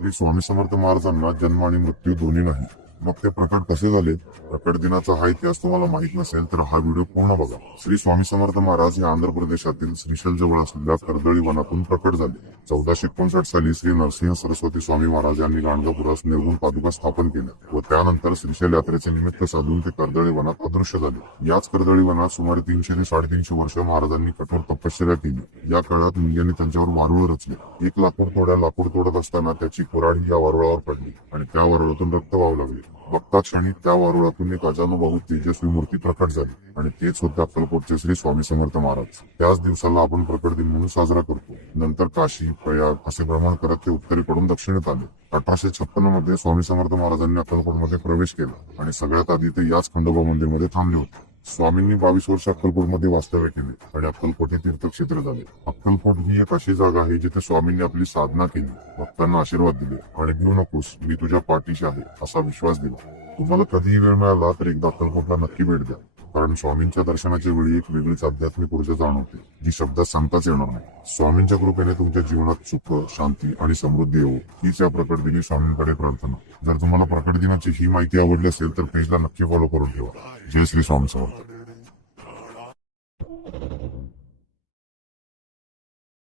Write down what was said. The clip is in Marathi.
श्री स्वामी समर्थ महाराजांना जन्म आणि मृत्यू दोन्ही नाही मग ते प्रकट कसे झाले प्रकट दिनाचा हा इतिहास तुम्हाला माहित नसेल तर हा व्हिडिओ पूर्ण बघा श्री स्वामी समर्थ महाराज हे आंध्र प्रदेशातील श्रीशल जवळ असलेल्या कर्दळी वनातून प्रकट झाले चौदाशे एकोणसाठ साली श्री नरसिंह सरस्वती स्वामी महाराज यांनी गाणगापुरास निर्गुण पादुका स्थापन केल्या व त्यानंतर श्रीशैल यात्रेचे निमित्त साधून ते कर्दळी वनात अदृश्य झाले याच कर्दळी वनात सुमारे तीनशे ते साडेतीनशे वर्ष महाराजांनी कठोर तपश्चर्या केली या काळात मुंग्यांनी त्यांच्यावर वारुळ रचले एक लाकूड तोड्या लाकूड तोडत असताना त्याची कुराडी या वारुळावर पडली आणि त्या वारुळातून रक्त वाहू लागले बघता क्षणी त्या वारुळातून एक अजानबाहू तेजस्वी मूर्ती प्रकट झाली आणि तेच होते अक्कलकोटचे श्री स्वामी समर्थ महाराज त्याच दिवसाला आपण प्रकट दिन म्हणून साजरा करतो नंतर काशी प्रयाग असे भ्रमण करत ते उत्तरेकडून दक्षिणेत आले अठराशे छप्पन्न मध्ये स्वामी समर्थ महाराजांनी अक्कलकोटमध्ये प्रवेश केला आणि सगळ्यात आधी ते याच खंडोबा मंदिरमध्ये थांबले होते स्वामींनी बावीस वर्ष मध्ये वास्तव्य केले आणि अक्कलकोट हे तीर्थक्षेत्र झाले अक्कलकोट ही एक अशी जागा आहे जिथे स्वामींनी आपली साधना केली भक्तांना आशीर्वाद दिले आणि घेऊ नकोस मी तुझ्या पाठीशी आहे असा विश्वास दिला तुम्हाला कधीही वेळ मिळाला तर एकदा अक्कलकोटला नक्की भेट द्या कारण स्वामींच्या दर्शनाच्या वेळी एक वेगळीच आध्यात्मिक ऊर्जा जाणवते जी शब्दात सांगताच येणार नाही स्वामींच्या कृपेने तुमच्या जीवनात सुख शांती आणि समृद्धी येऊ हीच या प्रकट दिनी स्वामींकडे प्रार्थना जर तुम्हाला प्रकट दिनाची ही माहिती आवडली असेल तर पेजला नक्की फॉलो करून ठेवा जय श्री स्वामी समर्थ